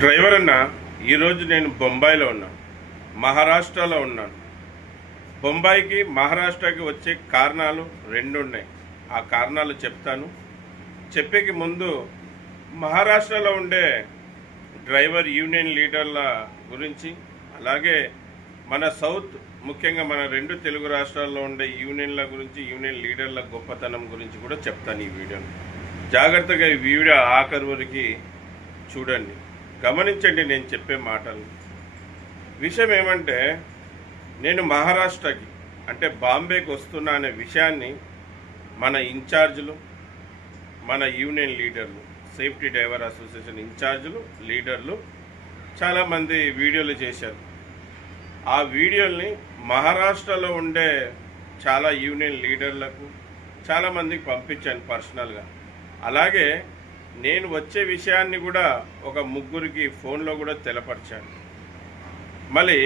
Driver అన్న, ఈరోజు నేను బొంబాయిలో ఉన్నాను, మహారాష్ట్రలో ఉన్నాను. బొంబాయికి మహారాష్ట్రకి వచ్చే కారణాలు రెండు ఉన్నాయి. ఆ కారణాలు చెప్తాను. చెప్పేకి ముందు మహారాష్ట్రలో ఉండే డ్రైవర్ యూనియన్ లీడర్ల గురించి, అలాగే మన సౌత్, ముఖ్యంగా మన రెండు తెలుగు రాష్ట్రాల్లో ఉండే యూనియన్ల గురించి, యూనియన్ లీడర్ల గొప్పతనం గురించి కూడా చెప్తాను ఈ వీడియోని. జాగ్రత్తగా ఈ వీడియో ఆఖరి వరకు చూడండి, గమనించండి నేను చెప్పే మాటలు. విషయం ఏమంటే, నేను మహారాష్ట్రకి అంటే బాంబేకి వస్తున్నా అనే విషయాన్ని మన ఇన్ఛార్జీలు, మన యూనియన్ లీడర్లు, సేఫ్టీ డ్రైవర్ అసోసియేషన్ ఇన్ఛార్జీలు, లీడర్లు చాలామంది వీడియోలు చేశారు. ఆ వీడియోల్ని మహారాష్ట్రలో ఉండే చాలా యూనియన్ లీడర్లకు చాలామందికి పంపించాను పర్సనల్గా. అలాగే నేను వచ్చే విషయాన్ని కూడా ఒక ముగ్గురికి ఫోన్లో కూడా తెలపరిచాను. మళ్ళీ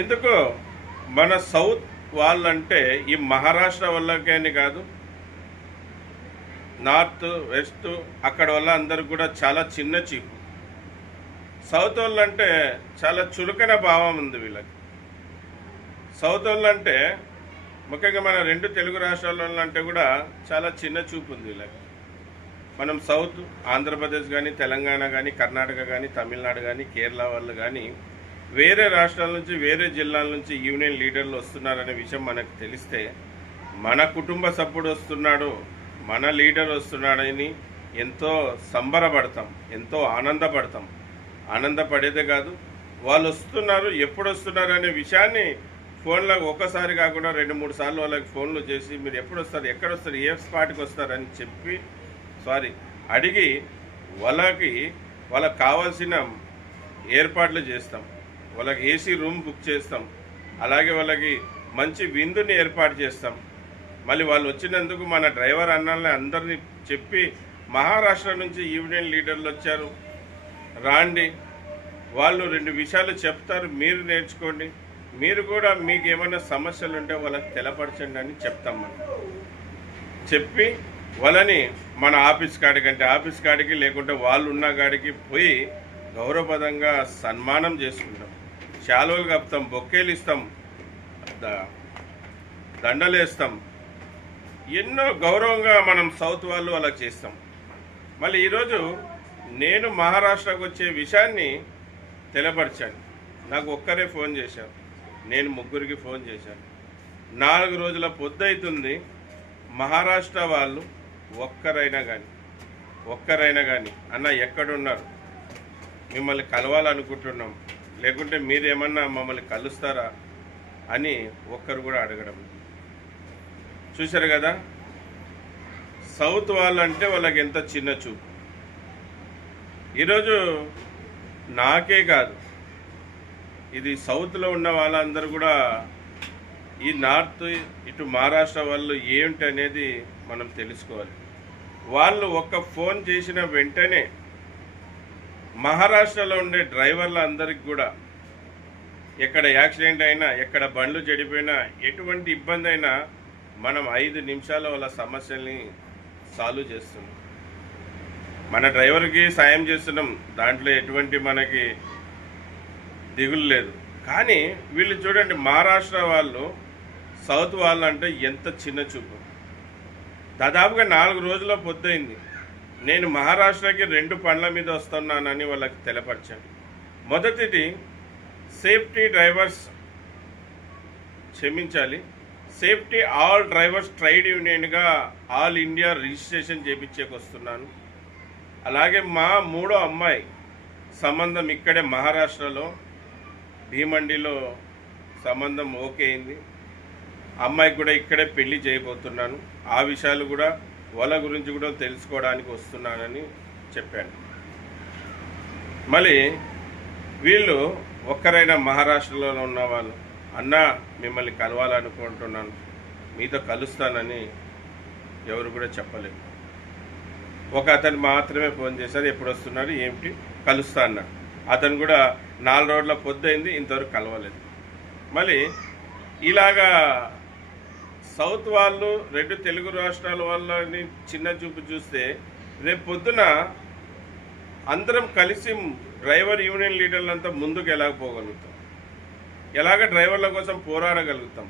ఎందుకో మన సౌత్ వాళ్ళంటే ఈ మహారాష్ట్ర వాళ్ళకని కాదు, నార్త్ వెస్ట్ అక్కడ వల్ల అందరికి కూడా చాలా చిన్న చూపు. సౌత్ వాళ్ళంటే చాలా చులకన భావం ఉంది వీళ్ళకి. సౌత్ వాళ్ళంటే ముఖ్యంగా మన రెండు తెలుగు రాష్ట్రాల అంటే కూడా చాలా చిన్న చూపు ఉంది వీళ్ళకి. మనం సౌత్ ఆంధ్రప్రదేశ్ కానీ, తెలంగాణ కానీ, కర్ణాటక కానీ, తమిళనాడు కానీ, కేరళ వాళ్ళు కానీ, వేరే రాష్ట్రాల నుంచి, వేరే జిల్లాల నుంచి యూనియన్ లీడర్లు వస్తున్నారనే విషయం మనకు తెలిస్తే, మన కుటుంబ సభ్యుడు వస్తున్నాడు, మన లీడర్ వస్తున్నాడని ఎంతో సంబరపడతాం, ఎంతో ఆనందపడతాం. ఆనందపడేదే కాదు, వాళ్ళు వస్తున్నారు, ఎప్పుడు వస్తున్నారు అనే విషయాన్ని ఫోన్లో ఒకసారి కాకుండా 2-3 సార్లు వాళ్ళకి ఫోన్లు చేసి, మీరు ఎప్పుడు వస్తారు, ఎక్కడ వస్తారు, ఏ స్పాట్కి వస్తారని చెప్పి అడిగి వాళ్ళకి కావాల్సిన ఏర్పాట్లు చేస్తాం. వాళ్ళకి ఏసీ రూమ్ బుక్ చేస్తాం. అలాగే వాళ్ళకి మంచి విందుని ఏర్పాటు చేస్తాం. మళ్ళీ వాళ్ళు వచ్చినందుకు మన డ్రైవర్ అన్నల్ని అందరినీ చెప్పి, మహారాష్ట్ర నుంచి యూనియన్ లీడర్లు వచ్చారు, రాండి, వాళ్ళు 2 విషయాలు చెప్తారు, మీరు నేర్చుకోండి, మీరు కూడా మీకు ఏమైనా సమస్యలు ఉంటే వాళ్ళకి తెలపరచండి అని చెప్తాం. మనం చెప్పి వాళ్ళని మన ఆఫీస్ కాడికి లేకుంటే వాళ్ళు ఉన్న కాడికి పోయి గౌరవపదంగా సన్మానం చేసుకుంటాం. శాలువలు కప్పుతాం, బొక్కేలు ఇస్తాం, దండలేస్తాం. ఎన్నో గౌరవంగా మనం సౌత్ వాళ్ళు అలా చేస్తాం. మళ్ళీ ఈరోజు నేను మహారాష్ట్రకు వచ్చే విషయాన్ని తెలపరిచాను. నాకు ఒక్కరే ఫోన్ చేశారు, నేను ముగ్గురికి ఫోన్ చేశాను. 4 రోజుల పొద్దు మహారాష్ట్ర వాళ్ళు ఒక్కరైనా కానీ అన్న ఎక్కడున్నారు, మిమ్మల్ని కలవాలనుకుంటున్నాం, లేకుంటే మీరేమన్నా మమ్మల్ని కలుస్తారా అని ఒక్కరు కూడా అడగడం. చూశారు కదా, సౌత్ వాళ్ళంటే వాళ్ళకి ఎంత చిన్న చూపు. ఈరోజు నాకే కాదు, ఇది సౌత్లో ఉన్న వాళ్ళందరూ కూడా ఈ నార్త్ ఇటు మహారాష్ట్ర వాళ్ళు ఏంటి అనేది మనం తెలుసుకోవాలి. వాళ్ళు ఒక్క ఫోన్ చేసిన వెంటనే మహారాష్ట్రలో ఉండే డ్రైవర్ల అందరికి కూడా ఎక్కడ యాక్సిడెంట్ అయినా, ఎక్కడ బండ్లు చెడిపోయినా, ఎటువంటి ఇబ్బంది అయినా మనం 5 నిమిషాల వాళ్ళ సమస్యల్ని సాల్వ్ చేస్తున్నాం. మన డ్రైవర్కి సాయం చేస్తున్నాం, దాంట్లో ఎటువంటి మనకి దిగులు లేదు. కానీ వీళ్ళు చూడండి, మహారాష్ట్ర వాళ్ళు సౌత్ వాళ్ళు అంటే ఎంత చిన్న చూపు. దాదాపుగా 4 రోజుల పొద్దు నేను మహారాష్ట్రకి 2 పనుల మీద వస్తున్నానని వాళ్ళకి తెలపరిచాను. మొదటిది, safety drivers safety all drivers trade యూనియన్గా ఆల్ ఇండియా రిజిస్ట్రేషన్ చేయించేకి వస్తున్నాను. అలాగే మా 3వ అమ్మాయి సంబంధం ఇక్కడే మహారాష్ట్రలో భీమండిలో సంబంధం ఓకే అయింది. అమ్మాయికి కూడా ఇక్కడే పెళ్లి చేయబోతున్నాను. ఆ విషయాలు కూడా వాళ్ళ గురించి కూడా తెలుసుకోవడానికి వస్తున్నానని చెప్పాను. మళ్ళీ వీళ్ళు ఒక్కరైనా మహారాష్ట్రలో ఉన్న వాళ్ళు, అన్న మిమ్మల్ని కలవాలనుకుంటున్నాను, మీతో కలుస్తానని ఎవరు కూడా చెప్పలేదు. ఒక అతను మాత్రమే ఫోన్ చేశారు, ఎప్పుడు వస్తున్నారు, ఏమిటి, కలుస్తా అన్నాడు. అతను కూడా 4 రోజుల పొద్దు ఇంతవరకు కలవలేదు. మళ్ళీ ఇలాగా సౌత్ వాళ్ళు 2 తెలుగు రాష్ట్రాల వాళ్ళని చిన్న చూపు చూస్తే, రేపు పొద్దున అందరం కలిసి డ్రైవర్ యూనియన్ లీడర్లంతా ముందుకు ఎలాగ పోగలుగుతాం, ఎలాగ డ్రైవర్ల కోసం పోరాడగలుగుతాం.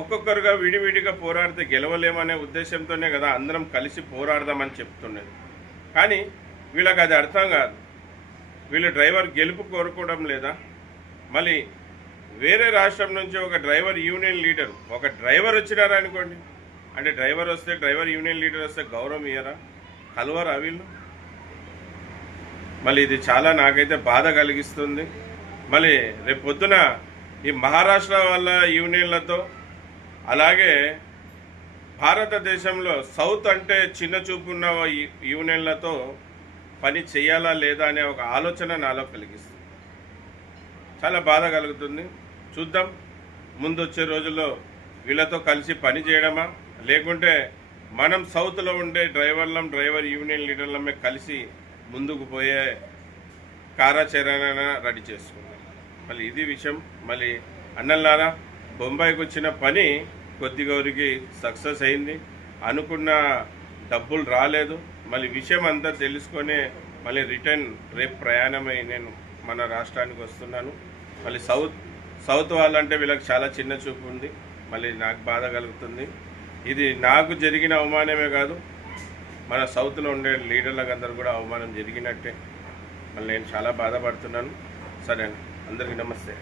ఒక్కొక్కరుగా విడివిడిగా పోరాడితే గెలవలేమనే ఉద్దేశంతోనే కదా అందరం కలిసి పోరాడదామని చెప్తున్నది. కానీ వీళ్ళకి అది అర్థం కాదు. వీళ్ళు డ్రైవర్ గెలుపు కోరుకోవడం లేదా? మళ్ళీ వేరే రాష్ట్రం నుంచి ఒక డ్రైవర్ యూనియన్ లీడర్, ఒక డ్రైవర్ వచ్చినారా అనుకోండి, అంటే డ్రైవర్ వస్తే, డ్రైవర్ యూనియన్ లీడర్ వస్తే గౌరవం ఇయ్యరా? కలవరా వీళ్ళు? మళ్ళీ ఇది చాలా నాకైతే బాధ కలిగిస్తుంది. మళ్ళీ రేపు పొద్దున ఈ మహారాష్ట్ర వాళ్ళ యూనియన్లతో, అలాగే భారతదేశంలో సౌత్ అంటే చిన్న చూపున్న యూనియన్లతో పని చేయాలా లేదా అనే ఒక ఆలోచన నాలో కలిగిస్తుంది. చాలా బాధ కలుగుతుంది. చూద్దాం ముందు వచ్చే రోజుల్లో వీళ్ళతో కలిసి పని చేయడమా, లేకుంటే మనం సౌత్లో ఉండే డ్రైవర్ యూనియన్ లీడర్లమే కలిసి ముందుకు పోయే కార్యాచరణ రెడీ చేసుకుందాం. మళ్ళీ ఇది విషయం. మళ్ళీ అన్నల్లారా, బొంబాయికి వచ్చిన పని కొద్దిగా వరకు సక్సెస్ అయింది. అనుకున్న డబ్బులు రాలేదు. మళ్ళీ విషయం అంతా తెలుసుకొని మళ్ళీ రిటర్న్ రేపు ప్రయాణమై నేను మన రాష్ట్రానికి వస్తున్నాను. మళ్ళీ సౌత్ వాళ్ళంటే వీళ్ళకి చాలా చిన్న చూపు ఉంది. మళ్ళీ నాకు బాధ కలుగుతుంది. ఇది నాకు జరిగిన అవమానమే కాదు, మన సౌత్లో ఉండే లీడర్లకు అందరూ కూడా అవమానం జరిగినట్టే. మళ్ళీ నేను చాలా బాధపడుతున్నాను. సరే, అందరికీ నమస్తే.